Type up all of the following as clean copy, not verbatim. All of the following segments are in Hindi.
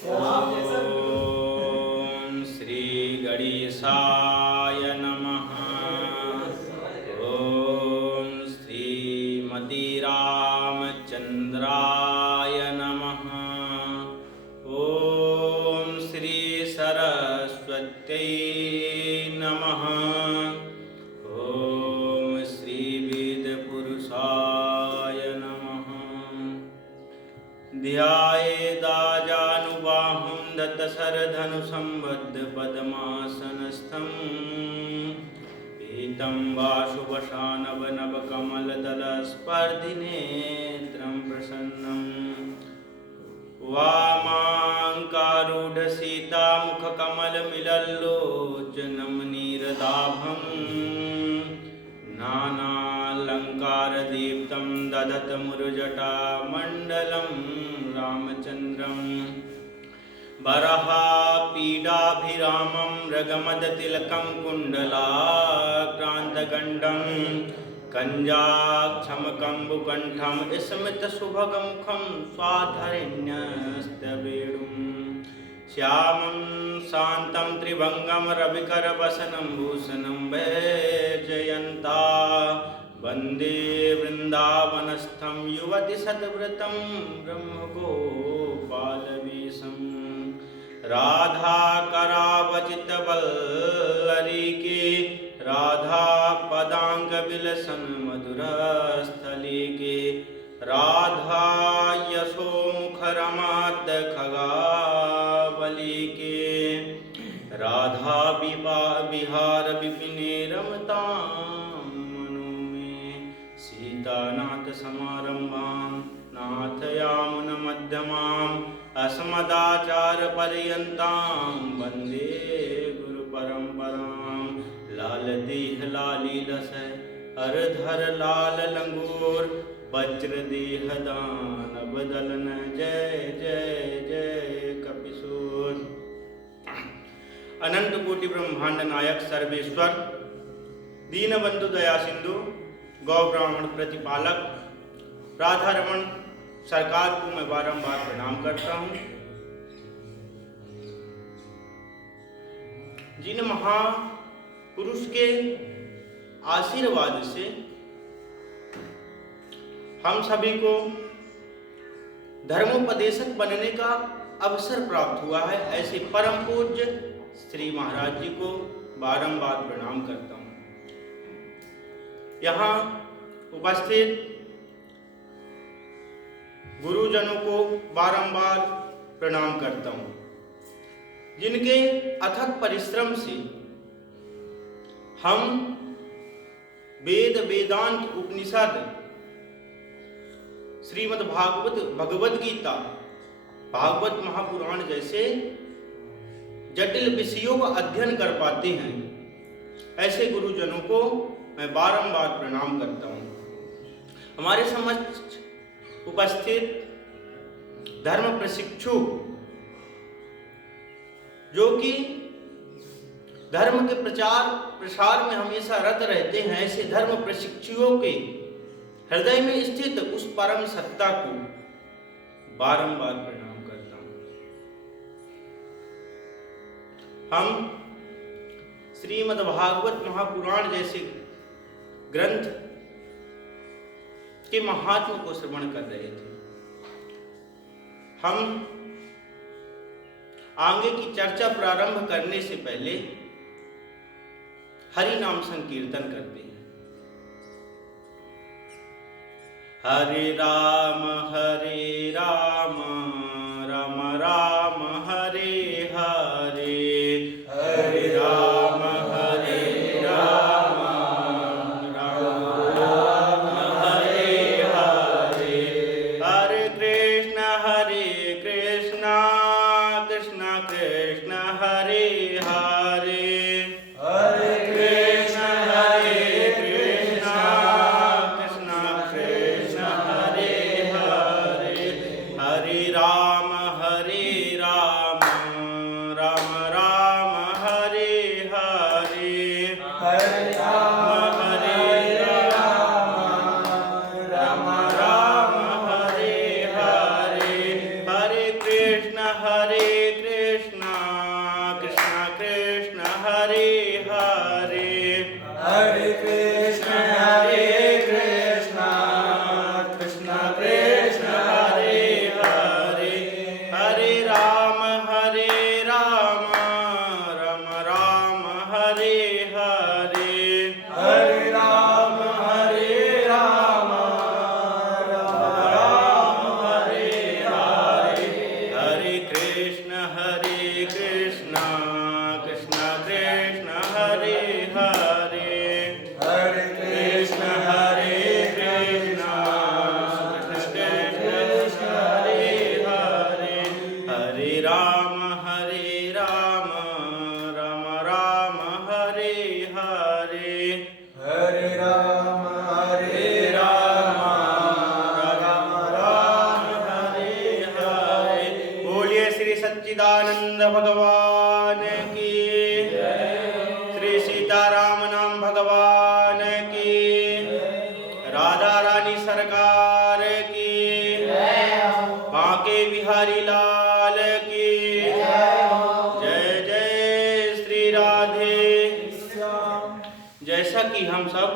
ओम श्री गणेशाय नमः। ओम श्रीमती रामचंद्राय नमः। ओम श्री सरस्वत्यै नमः। ओम श्री वेदपुरुषाय नमः। ध्यायेदाजानुबाहुं दत्तशरधनुसंबद्धपद्मासनस्थं पीतं वाशुवशानवनवकमलदलस्पर्धिनेत्रं प्रसन्नं वामाङ्कारूढसीतामुखकमलमिलल्लोचनं नीरदाभं नानालङ्कारदीप्तं दधतमुरुजटामण्डलं रामचन्द्रं वरहापीडाभिरामं मृगमदतिलकं कुण्डलाक्रान्तगण्डं कञ्जाक्षमकम्बुकण्ठं स्मितसुभगमुखं स्वाधरिण्यस्तवेणुं श्यामं शान्तं त्रिभङ्गं रविकरवसनं भूषणं वैजयन्ता वन्दे वृन्दावनस्थं युवति सद्व्रतं ब्रह्मगोपालवेशं राधाकरावचितवल्लरीके राधापदाङ्गविलसन् मधुरस्थलीके राधा यशोमुखरमाद्खगावलीके राधा विहार विपिने रमतां मनो मे सीतानाथ समारम्भां नाथयामुनमध्यमाम् अस्मदाचार्यपर्यन्तां वन्दे गुरुपरम्परां लालदेह लालीलस हरधर लाल लंगूर वज्रदेह दानव दलन जय जय जय कपिसूर। अनंत कोटि ब्रह्मांड नायक सर्वेश्वर दीनबंधु दया सिंधु गौ ब्राह्मण प्रतिपालक राधा रमन सरकार को मैं बारंबार प्रणाम करता हूँ। जिन महापुरुष के आशीर्वाद से हम सभी को धर्मोपदेशक बनने का अवसर प्राप्त हुआ है, ऐसे परम पूज्य श्री महाराज जी को बारंबार प्रणाम करता हूँ। यहाँ उपस्थित गुरुजनों को बारंबार प्रणाम करता हूँ, जिनके अथक परिश्रम से हम वेद वेदांत उपनिषद श्रीमद् भगवद गीता भागवत महापुराण जैसे जटिल विषयों का अध्ययन कर पाते हैं। ऐसे गुरुजनों को मैं बारंबार प्रणाम करता हूँ। हमारे समक्ष उपस्थित धर्म प्रशिक्षु जो कि धर्म के प्रचार प्रसार में हमेशा रत रहते हैं, ऐसे धर्म प्रशिक्षुओं के हृदय में स्थित उस परम सत्ता को बारंबार प्रणाम करता हूं। हम श्रीमद् भागवत महापुराण जैसे ग्रंथ के महात्म को श्रवण कर रहे थे। हम आगे की चर्चा प्रारंभ करने से पहले हरि नाम संकीर्तन करते हैं। हरे राम राम राम हरे हरे, हरे राम राम राम राम हरे हरे, हरे कृष्ण कृष्ण कृष्ण हरे हरे, हरे कृष्ण कृष्ण कृष्ण हरे हरे, हरे राम राम राम हरे हरे, हरे राम राम राम हरे हरे, हरे कृष्ण कृष्ण कृष्ण कृष्ण हरे हरे, हरे कृष्ण कृष्ण कृष्ण हरे हरे, हरे राम राम राम हरे हरे, हरे राम राम हरे हरे। बोलिए श्री सच्चिदानंद भगवान की, श्री सीताराम नाम भगवान की, राधा रानी सरकार की, बांके बिहारी लाल की, जय जय श्री राधे। जैसा कि हम सब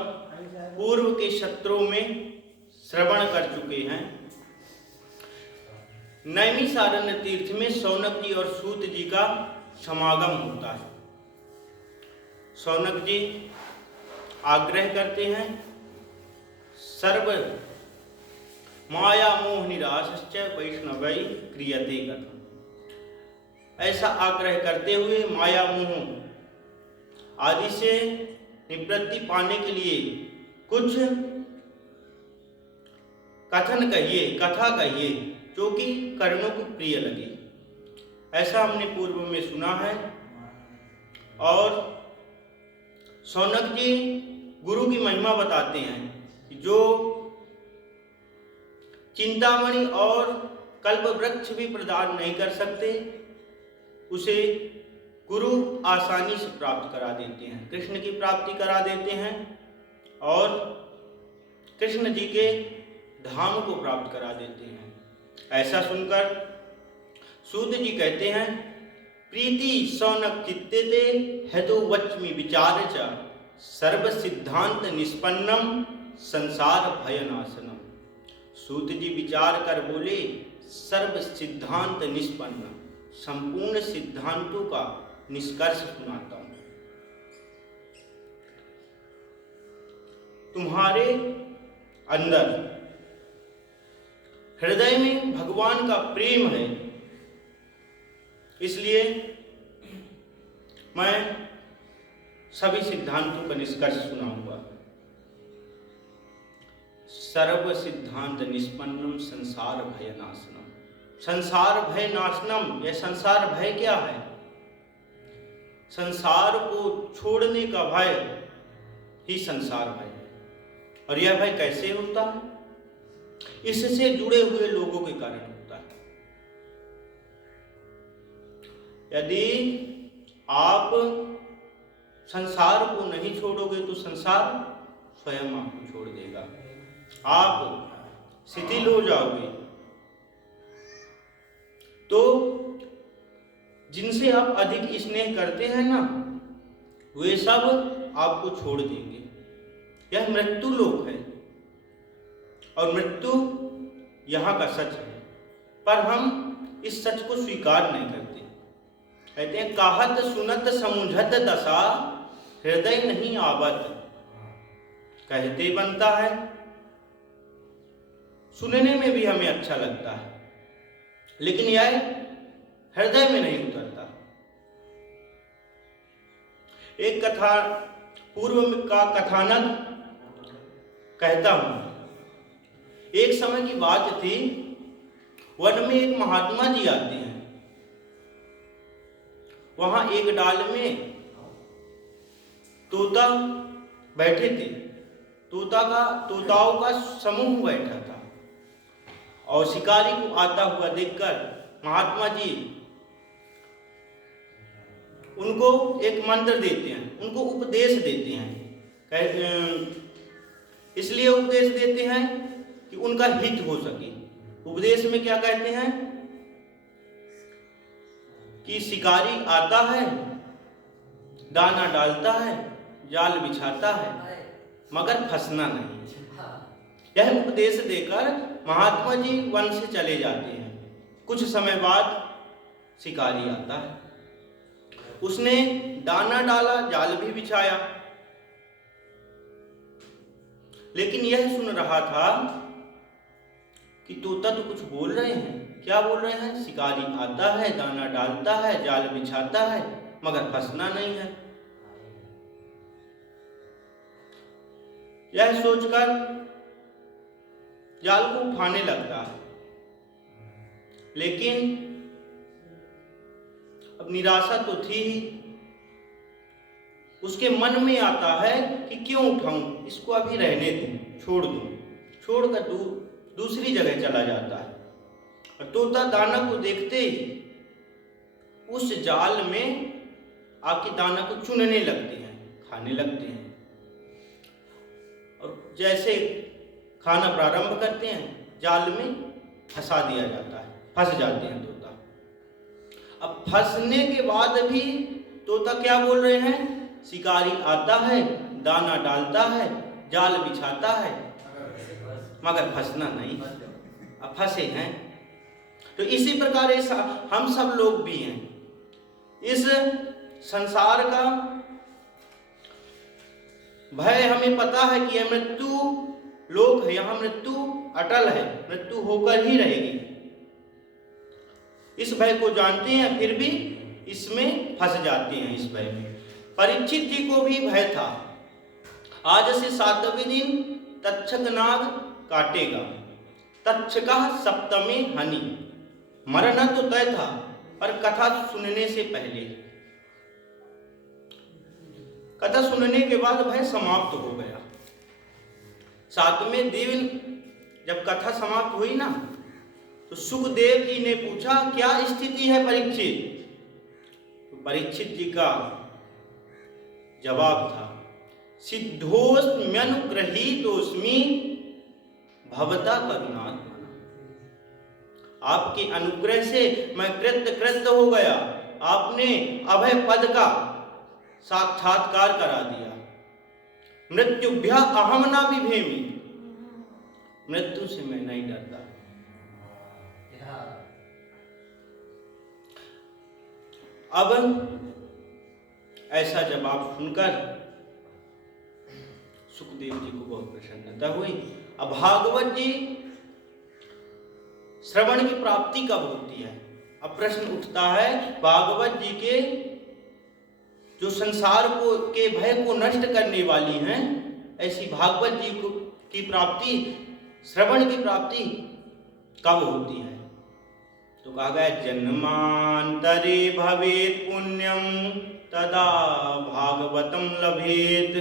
पूर्व के सत्रों में श्रवण कर चुके हैं, नैमिषारण्य तीर्थ में शौनक जी और सूत जी का समागम होता है। शौनक जी आग्रह करते हैं, सर्व माया मोह निराश्च वैष्णवै क्रियते कथम। ऐसा आग्रह करते हुए माया मोह आदि से निवृत्ति पाने के लिए कुछ कथन कहिए, कथा कहिए जो कि कर्णों को प्रिय लगे। ऐसा हमने पूर्व में सुना है। और शौनक जी गुरु की महिमा बताते हैं कि जो चिंतामणि और कल्प वृक्ष भी प्रदान नहीं कर सकते, उसे गुरु आसानी से प्राप्त करा देते हैं, कृष्ण की प्राप्ति करा देते हैं और कृष्ण जी के धाम को प्राप्त करा देते हैं। ऐसा सुनकर सूत जी कहते हैं, प्रीति शौनक चित्ते हेतु वच्मि विचार च सर्व सिद्धांत निष्पन्नम संसार भयनाशनम। सूत जी विचार कर बोले, सर्व सिद्धांत निष्पन्न, संपूर्ण सिद्धांतों का निष्कर्ष सुनाता हूं। तुम्हारे अंदर हृदय में भगवान का प्रेम है, इसलिए मैं सभी सिद्धांतों का निष्कर्ष सुनाऊंगा। सर्व सिद्धांत निष्पन्नम संसार भय नाशनम। संसार भय नाशनम, यह संसार भय क्या है? संसार को छोड़ने का भय ही संसार भय है। और यह भय कैसे होता है? इससे जुड़े हुए लोगों के कारण होता है। यदि आप संसार को नहीं छोड़ोगे तो संसार स्वयं आपको छोड़ देगा, आप शिथिल हो जाओगे। तो जिनसे आप अधिक स्नेह करते हैं ना, वे सब आपको छोड़ देंगे। यह मृत्यु लोक है और मृत्यु यहाँ का सच है, पर हम इस सच को स्वीकार नहीं करते। कहते हैं, कहत सुनत समुझत दशा हृदय नहीं आवत। कहते बनता है, सुनने में भी हमें अच्छा लगता है, लेकिन यह हृदय में नहीं उतरता। एक कथा पूर्व का कथानक कहता हूं। एक समय की बात थी, वन में एक महात्मा जी आते हैं। वहां एक डाल में तोता बैठे थे। तोताओं का समूह बैठा था और शिकारी को आता हुआ देखकर महात्मा जी उनको एक मंत्र देते हैं, उनको उपदेश देते हैं। इसलिए उपदेश देते हैं कि उनका हित हो सके। उपदेश में क्या कहते हैं कि शिकारी आता है, दाना डालता है, जाल बिछाता है, मगर फंसना नहीं। यह उपदेश देकर महात्मा जी वन से चले जाते हैं। कुछ समय बाद शिकारी आता है, उसने दाना डाला, जाल भी बिछाया, लेकिन यह सुन रहा था कि तोता तो कुछ बोल रहे हैं, क्या बोल रहे हैं? शिकारी आता है, दाना डालता है, जाल बिछाता है, मगर फंसना नहीं है। यह सोचकर जाल को उठाने लगता है, लेकिन अब निराशा तो थी ही। उसके मन में आता है कि क्यों उठाऊं, इसको अभी रहने दूं, छोड़ दूं। छोड़कर दूसरी जगह चला जाता है और तोता दाना को देखते ही उस जाल में आके दाना को चुनने लगते हैं, खाने लगते हैं। और जैसे खाना प्रारंभ करते हैं, जाल में फंसा दिया जाता है, फंस जाते हैं तोता। अब फंसने के बाद भी तोता क्या बोल रहे हैं? शिकारी आता है, दाना डालता है, जाल बिछाता है, मगर फंसना नहीं। अब फंसे हैं। तो इसी प्रकार हम सब लोग भी हैं। इस संसार का भय हमें पता है कि यह मृत्यु लोक है, यहाँ मृत्यु अटल है, मृत्यु होकर ही रहेगी। इस भय को जानते हैं, फिर भी इसमें फंस जाते हैं, इस भय में। परीक्षित जी को भी भय था। आज से 7वें दिन तक्षक नाग काटेगा, तक्षकः सप्तमे हनि। मरना तो तय था, पर कथा सुनने से पहले, कथा सुनने के बाद भय समाप्त हो गया। 7वें दिन जब कथा समाप्त हुई ना, तो सुखदेव जी ने पूछा, क्या स्थिति है परीक्षित? तो परीक्षित जी का जवाब था, सिद्धोस्म्यनुग्रहीतोस्मि भवता करुणात्मना। आपके अनुग्रह से मैं कृत हो गया। आपने अभय पद का साक्षात्कार करा दिया। मृत्युभ्यः अहम न बिभेमि। मृत्यु से मैं नहीं डरता। अब ऐसा जवाब सुनकर सुखदेव जी को बहुत प्रसन्नता हुई। अब भागवत जी श्रवण की प्राप्ति कब होती है? अब प्रश्न उठता है, भागवत जी के जो संसार को के भय को नष्ट करने वाली हैं, ऐसी भागवत जी को की प्राप्ति, श्रवण की प्राप्ति कब होती है? तो कहा गया, जन्मांतरे भवेत् पुण्यम तदा भागवतम लभेत।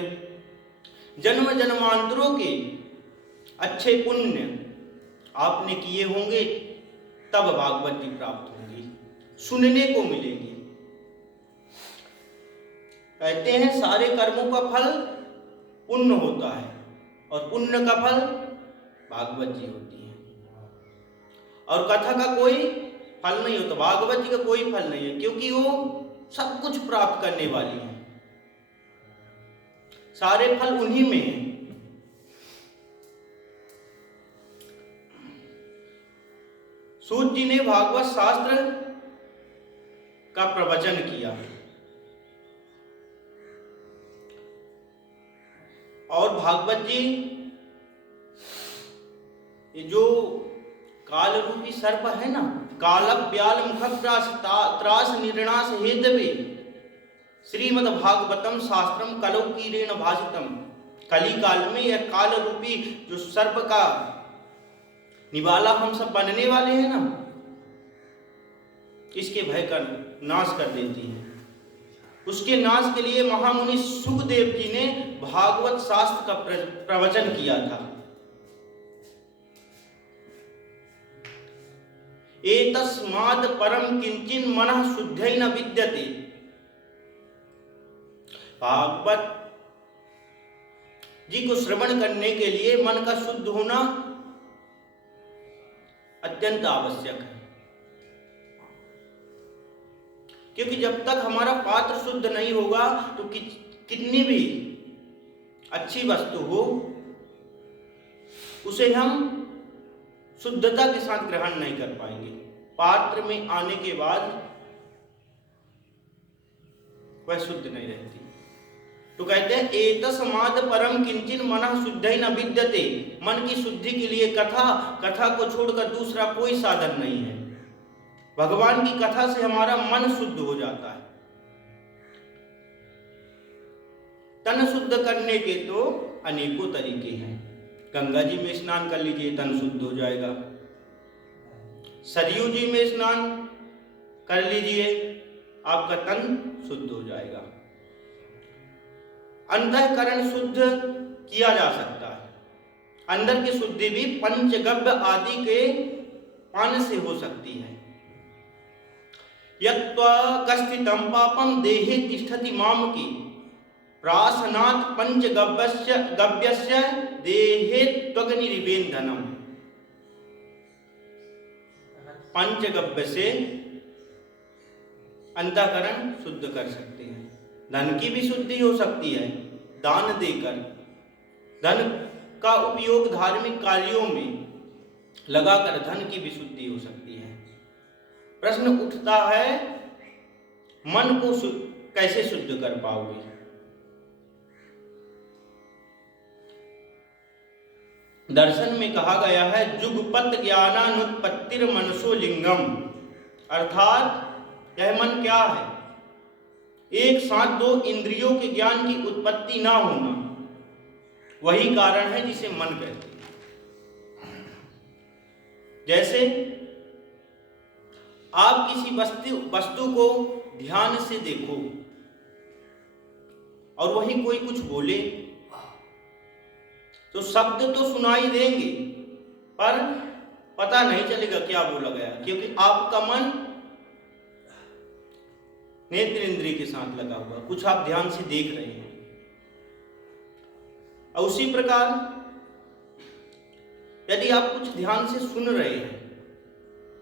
जन्म जन्मांतरों के अच्छे पुण्य आपने किए होंगे, तब भागवत जी प्राप्त होंगी, सुनने को मिलेगी। कहते हैं सारे कर्मों का फल पुण्य होता है, और पुण्य का फल भागवत जी होती है, और कथा का कोई फल नहीं होता। भागवत जी का कोई फल नहीं है, क्योंकि वो सब कुछ प्राप्त करने वाली है। सारे फल उन्हीं में है। सूत जी ने भागवत शास्त्र का प्रवचन किया, और भागवत जी ये जो काल रूपी सर्प है ना, काल व्याल मुख त्रास निर्णास हेतवे श्रीमद् भागवतम शास्त्रम कलौ कीरेण भाषितम। कली काल में यह काल रूपी जो सर्प का निवाला हम सब बनने वाले हैं ना, इसके भय का नाश कर देती है। उसके नाश के लिए महामुनि सुखदेव जी ने भागवत शास्त्र का प्रवचन किया था। एतस्माद् परम किंचिन मनः शुद्धै न विद्यते। भागवत जी को श्रवण करने के लिए मन का शुद्ध होना अत्यंत आवश्यक है, क्योंकि जब तक हमारा पात्र शुद्ध नहीं होगा तो कितनी भी अच्छी वस्तु हो, उसे हम शुद्धता के साथ ग्रहण नहीं कर पाएंगे। पात्र में आने के बाद वह शुद्ध नहीं रहती। तो कहते हैं एतस्माद् परम किंचिन मनः शुद्धै न विद्यते। मन की शुद्धि के लिए कथा को छोड़कर दूसरा कोई साधन नहीं है। भगवान की कथा से हमारा मन शुद्ध हो जाता है। तन शुद्ध करने के तो अनेकों तरीके हैं। गंगा जी में स्नान कर लीजिए, तन शुद्ध हो जाएगा। सरयू जी में स्नान कर लीजिए, आपका तन शुद्ध हो जाएगा। अंतःकरण शुद्ध किया जा सकता है। अंदर की शुद्धि भी पंचगव्य आदि के पान से हो सकती है। यत्वा कस्थितं पापम देहे तिष्ठति मामकी प्रासनात् पंचगव्यस्य देहे त्वग्निरिवेन्दनम्। पंचगव्य से अंतःकरण शुद्ध कर सकते हैं। धन की भी शुद्धि हो सकती है दान देकर। धन का उपयोग धार्मिक कार्यों में लगाकर धन की भी शुद्धि हो सकती है। प्रश्न उठता है, मन को कैसे शुद्ध कर पाओगे? दर्शन में कहा गया है, जुगपत ज्ञानानुत्पत्तिर मनसो लिंगम, अर्थात यह मन क्या है? एक साथ दो इंद्रियों के ज्ञान की उत्पत्ति ना होना, वही कारण है जिसे मन कहते हैं। जैसे आप किसी वस्तु को ध्यान से देखो और वही कोई कुछ बोले तो शब्द तो सुनाई देंगे पर पता नहीं चलेगा क्या बोला गया, क्योंकि आपका मन नेत्र इंद्रिय के साथ लगा हुआ, कुछ आप ध्यान से देख रहे हैं। और उसी प्रकार यदि आप कुछ ध्यान से सुन रहे हैं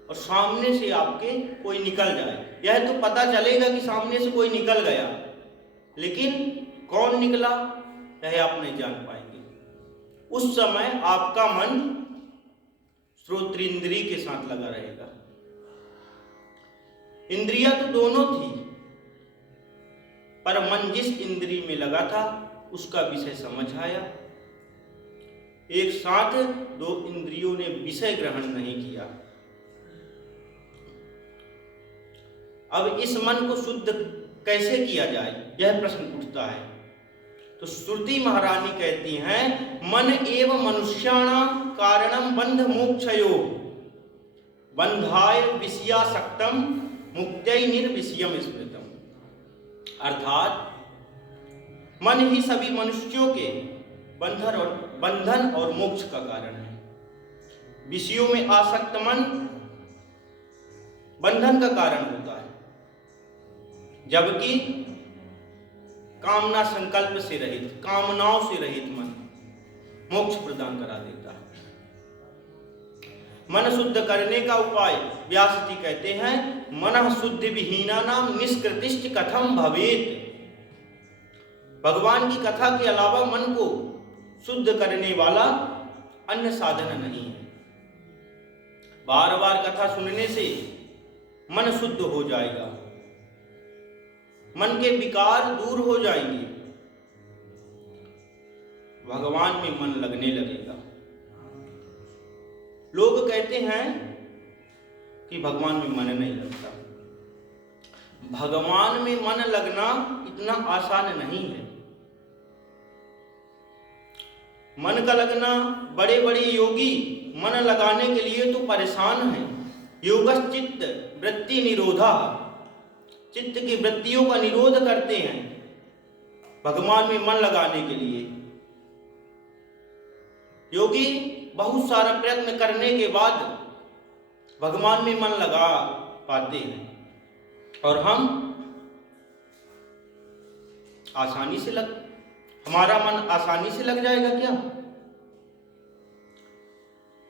और सामने से आपके कोई निकल जाए, यह तो पता चलेगा कि सामने से कोई निकल गया, लेकिन कौन निकला यह आप नहीं जान पाएंगे। उस समय आपका मन श्रोत्रेंद्रिय के साथ लगा रहेगा। इंद्रियां तो दोनों थी, पर मन जिस इंद्रिय में लगा था उसका विषय समझ आया। एक साथ दो इंद्रियों ने विषय ग्रहण नहीं किया। अब इस मन को शुद्ध कैसे किया जाए, यह प्रश्न उठता है। तो श्रुति महारानी कहती हैं, मन एव मनुष्याणां कारणं बंध मोक्षयो बंधाय विषयासक्तम मुक्त्यै निर्विषयम स्मृतम। अर्थात मन ही सभी मनुष्यों के बंधन और मोक्ष का कारण है। विषयों में आसक्त मन बंधन का कारण होता है, जबकि कामना संकल्प से रहित, कामनाओं से रहित मन मोक्ष प्रदान करा देता है। मन शुद्ध करने का उपाय व्यास जी कहते हैं, मनः शुद्धि विहीनानां निष्कृतिश्च कथम भवेत्। भगवान की कथा के अलावा मन को शुद्ध करने वाला अन्य साधन नहीं है। बार बार कथा सुनने से मन शुद्ध हो जाएगा, मन के विकार दूर हो जाएंगे, भगवान में मन लगने लगेगा। लोग कहते हैं कि भगवान में मन नहीं लगता। भगवान में मन लगना इतना आसान नहीं है। मन का लगना, बड़े बड़े योगी मन लगाने के लिए तो परेशान हैं। योगश्चित्त वृत्ति निरोधा, चित्त की वृत्तियों का निरोध करते हैं भगवान में मन लगाने के लिए। योगी बहुत सारा प्रयत्न करने के बाद भगवान में मन लगा पाते हैं, और हम आसानी से हमारा मन आसानी से लग जाएगा क्या?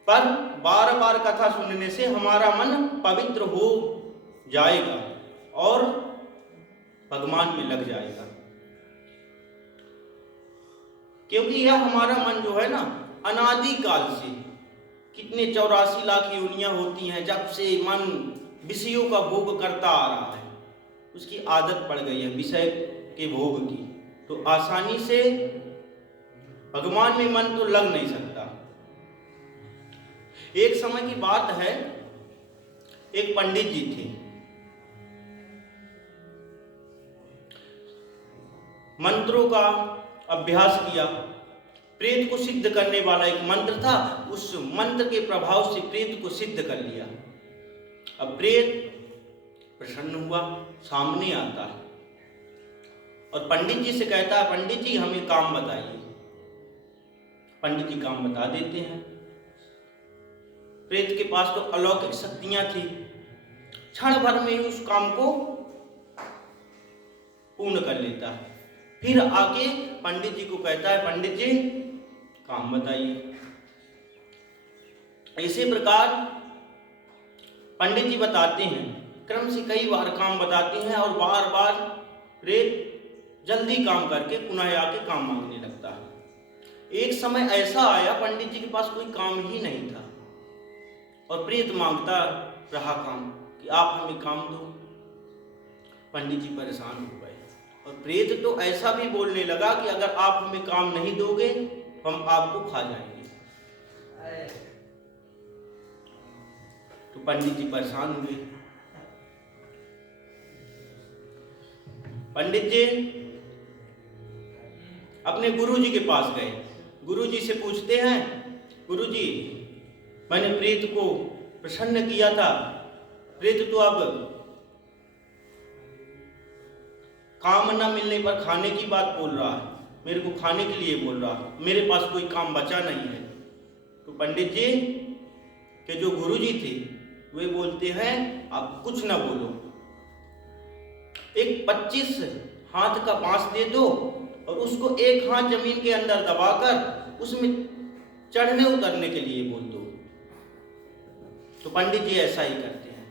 पर बार बार कथा सुनने से हमारा मन पवित्र हो जाएगा और भगवान में लग जाएगा। क्योंकि यह हमारा मन जो है ना, अनादि काल से, कितने 84 लाख योनियां होती हैं जब से मन विषयों का भोग करता आ रहा है, उसकी आदत पड़ गई है विषय के भोग की, तो आसानी से भगवान में मन तो लग नहीं सकता। एक समय की बात है, एक पंडित जी थे। मंत्रों का अभ्यास किया। प्रेत को सिद्ध करने वाला एक मंत्र था, उस मंत्र के प्रभाव से प्रेत को सिद्ध कर लिया। अब प्रेत प्रसन्न हुआ, सामने आता है और पंडित जी से कहता है, पंडित जी हमें काम बताइए। पंडित जी काम बता देते हैं। प्रेत के पास तो अलौकिक शक्तियां थी, क्षण भर में ही उस काम को पूर्ण कर लेता है। फिर आके पंडित जी को कहता है, पंडित जी काम बताइए। इसी प्रकार पंडित जी बताते हैं, क्रम से कई बार काम बताते हैं और बार बार प्रेत जल्दी काम करके पुनः आके काम मांगने लगता है। एक समय ऐसा आया पंडित जी के पास कोई काम ही नहीं था और प्रेत मांगता रहा काम कि आप हमें काम दो। पंडित जी परेशान हो गए और प्रेत तो ऐसा भी बोलने लगा कि अगर आप हमें काम नहीं दोगे हम आपको खा जाएंगे। तो पंडित जी परेशान हुए। पंडित जी अपने गुरुजी के पास गए। गुरुजी से पूछते हैं, गुरुजी मैंने प्रेत को प्रसन्न किया था, प्रेत तो अब काम न मिलने पर खाने की बात बोल रहा है, मेरे को खाने के लिए बोल रहा है, मेरे पास कोई काम बचा नहीं है। तो पंडित जी के जो गुरुजी थे वे बोलते हैं, आप कुछ ना बोलो, एक 25 हाथ का बांस दे दो और उसको एक हाथ जमीन के अंदर दबाकर उसमें चढ़ने उतरने के लिए बोल दो। तो पंडित जी ऐसा ही करते हैं,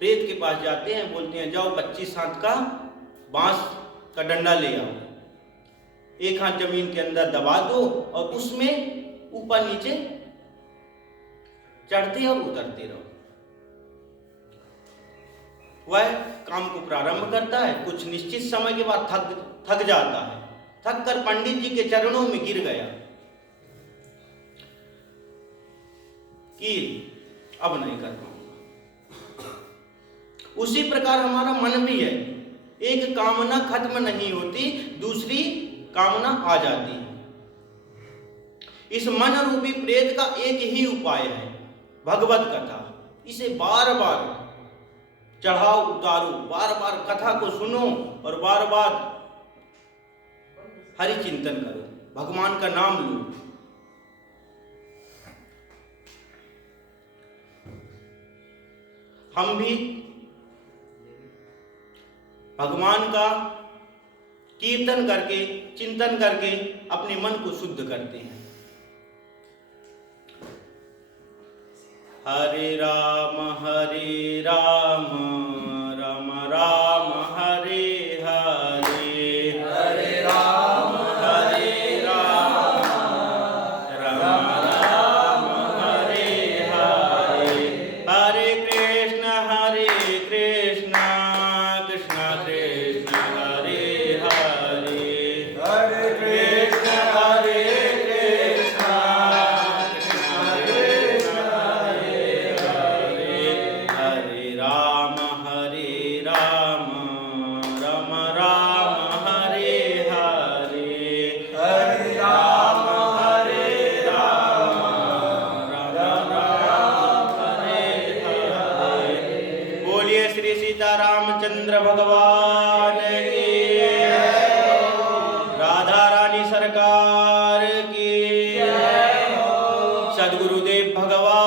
प्रेत के पास जाते हैं, बोलते हैं जाओ 25 हाथ का बांस का डंडा ले आओ, एक हाथ जमीन के अंदर दबा दो और उसमें ऊपर नीचे चढ़ते और उतरते रहो। वह काम को प्रारंभ करता है, कुछ निश्चित समय के बाद थक जाता है, थक कर पंडित जी के चरणों में गिर गया कि अब नहीं कर पाऊंगा। उसी प्रकार हमारा मन भी है, एक कामना खत्म नहीं होती, दूसरी कामना आ जाती है। इस मन रूपी प्रेत का एक ही उपाय है, भगवत कथा। इसे बार बार चढ़ाओ उतारो, बार बार कथा को सुनो और बार बार हरि चिंतन करो, भगवान का नाम लो। हम भी भगवान का कीर्तन करके, चिंतन करके अपने मन को शुद्ध करते हैं। हरे राम राम राम हरे हरे, हरे राम राम राम हरे हरे, हरे कृष्ण कृष्ण कृष्ण हरे हरे, हरे कृष्ण रामचंद्र भगवान की, राधा रानी सरकार की, सद्गुरुदेव भगवान